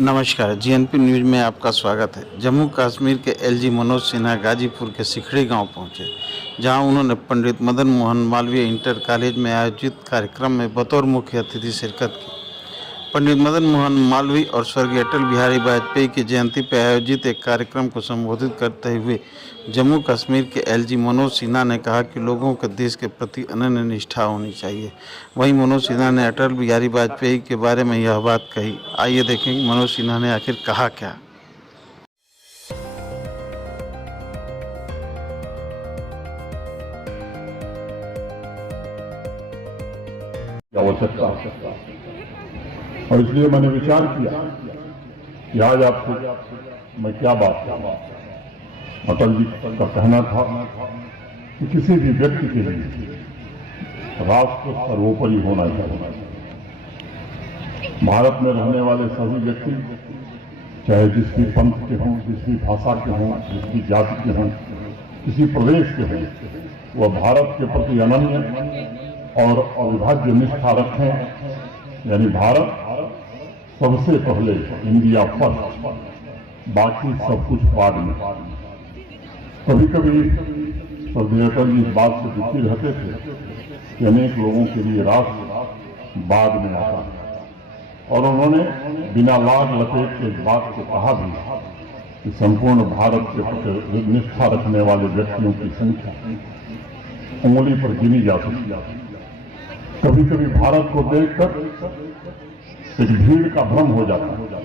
नमस्कार, GNP news में आपका स्वागत है। जम्मू कश्मीर के एलजी मनोज सिन्हा गाजीपुर के सिखड़ी गांव पहुंचे, जहां उन्होंने पंडित मदन मोहन मालवीय इंटर कॉलेज में आयोजित कार्यक्रम में बतौर मुख्य अतिथि शिरकत की। पंडित मदन मोहन मालवीय और स्वर्गीय अटल बिहारी वाजपेयी की जयंती पर आयोजित एक कार्यक्रम को संबोधित करते हुए जम्मू कश्मीर के एलजी मनोज सिन्हा ने कहा कि लोगों को देश के प्रति अनन्य निष्ठा होनी चाहिए। वहीं मनोज सिन्हा ने अटल बिहारी वाजपेयी के बारे में यह बात कही। आइए देखें मनोज सिन्हा ने आखिर कहा क्या। आवश्यकता और इसलिए मैंने विचार किया कि आज आपसे मैं क्या बात करूं। अटल जी का कहना था कि किसी भी व्यक्ति के लिए राष्ट्र सर्वोपरि होना चाहिए। भारत में रहने वाले सभी व्यक्ति, चाहे जिस भी पंथ के हों, जिस भी भाषा के हों, जिस भी जाति के हों, किसी प्रदेश के हों, वह भारत के प्रति अनन्य और अविभाज्य निष्ठा रखें। यानी भारत सबसे पहले, इंडिया फर्स्ट, बाकी सब कुछ बाद में। कभी कभी स्वर्गीय अटल जी इस बात से दुखी रहते थे कि अनेक लोगों के लिए राष्ट्र बाद में आता है, और उन्होंने बिना लाग लपेट के इस बात को कहा भी कि संपूर्ण भारत के प्रति निष्ठा रखने वाले व्यक्तियों की संख्या उंगली पर गिनी जा सकती है। कभी कभी भारत को देखकर एक भीड़ का भ्रम हो जाता है,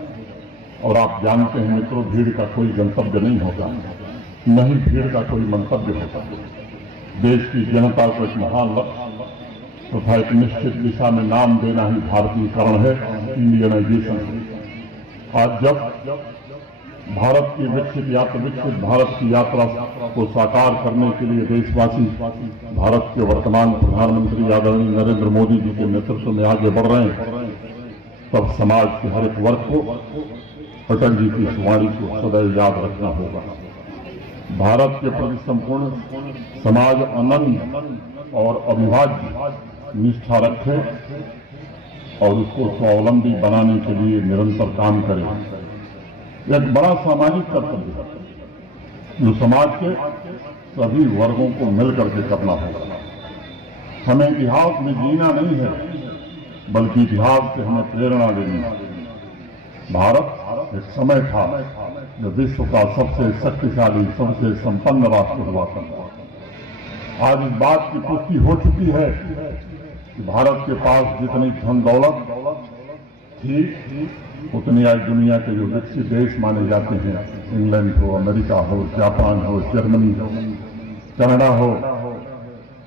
और आप जानते हैं मित्रों, भीड़ का कोई गंतव्य नहीं होता, न ही भीड़ का कोई मंतव्य होता। देश की जनता को एक महान लक्ष्य तथा एक निश्चित दिशा में नाम देना ही भारतीयकरण है, इंडियनाइजेशन। आज जब भारत की विकसित भारत की यात्रा को साकार करने के लिए देशवासी भारत के वर्तमान प्रधानमंत्री आदरणीय नरेंद्र मोदी जी के नेतृत्व में आगे बढ़ रहे हैं, तब समाज के हर एक वर्ग को अटल जी की इस वाणी को सदैव याद रखना होगा। भारत के प्रति संपूर्ण समाज अनन्य और अविभाज्य निष्ठा रखे और उसको स्वावलंबी बनाने के लिए निरंतर काम करे। एक बड़ा सामाजिक कर्तव्य है जो समाज के सभी वर्गों को मिलकर के करना होगा। हमें इतिहास में जीना नहीं है, बल्कि इतिहास से हमें प्रेरणा लेनी है। भारत एक समय था जब विश्व का सबसे शक्तिशाली, सबसे संपन्न राष्ट्र हुआ करता। आज इस बात की पुष्टि हो चुकी है कि भारत के पास जितनी धन दौलत थी, उतनी आज दुनिया के जो विकसित देश माने जाते हैं, इंग्लैंड हो, अमेरिका हो, जापान हो, जर्मनी हो, कनाडा हो,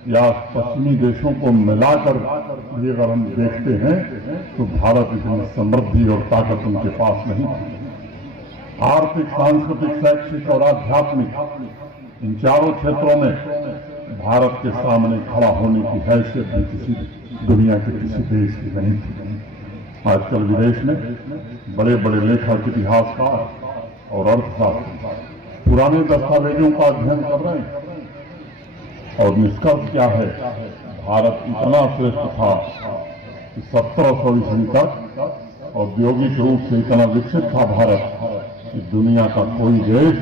या पश्चिमी देशों को मिलाकर भी अगर हम देखते हैं तो भारत इतनी समृद्धि और ताकत उनके पास नहीं थी। आर्थिक, सांस्कृतिक, शैक्षिक और आध्यात्मिक इन चारों क्षेत्रों में भारत के सामने खड़ा होने की हैसियत भी किसी दुनिया के किसी देश की नहीं थी। आजकल विदेश में बड़े बड़े लेखक, इतिहासकार और अर्थशास्त्री पुराने दस्तावेजों का अध्ययन कर रहे हैं, और निष्कर्ष क्या है? भारत इतना श्रेष्ठ था कि 1700 ईस्वी तक औद्योगिक रूप से इतना विकसित था भारत कि दुनिया का कोई देश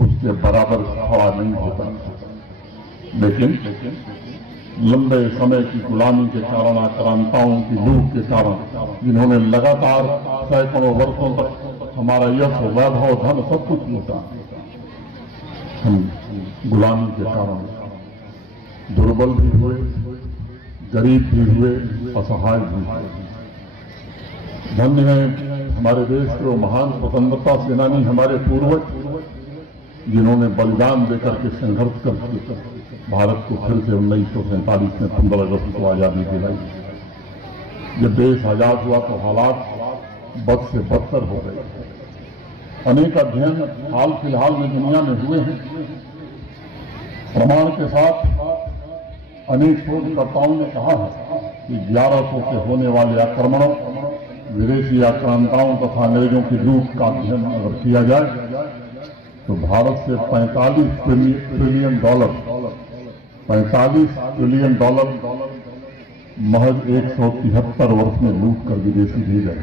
उसके बराबर खड़ा नहीं होता। लेकिन लंबे समय की गुलामी के कारण, आक्रांताओं की लूट के कारण, जिन्होंने लगातार सैकड़ों वर्षों तक हमारा यश, वैभव, धन सब कुछ लूटा, हम गुलामी के कारण दुर्बल भी हुए, गरीब भी हुए, असहाय भी हुए। धन्य है हमारे देश के वो महान स्वतंत्रता सेनानी, हमारे पूर्वज, जिन्होंने बलिदान देकर के संघर्ष करके भारत को फिर से 1947 में 15 अगस्त को आजादी दिलाई। जब देश आजाद हुआ तो हालात बद से बदतर हो गए। अनेक अध्ययन हाल फिलहाल में दुनिया में हुए हैं। प्रमाण के साथ अनेक शोधकर्ताओं ने कहा है कि 1100 से होने वाले आक्रमणों, विदेशी आक्रांताओं तथा अंग्रेजों की लूट का अध्ययन अगर किया जाए तो भारत से 45 ट्रिलियन डॉलर महज 173 वर्ष में लूट कर विदेशी भेजे।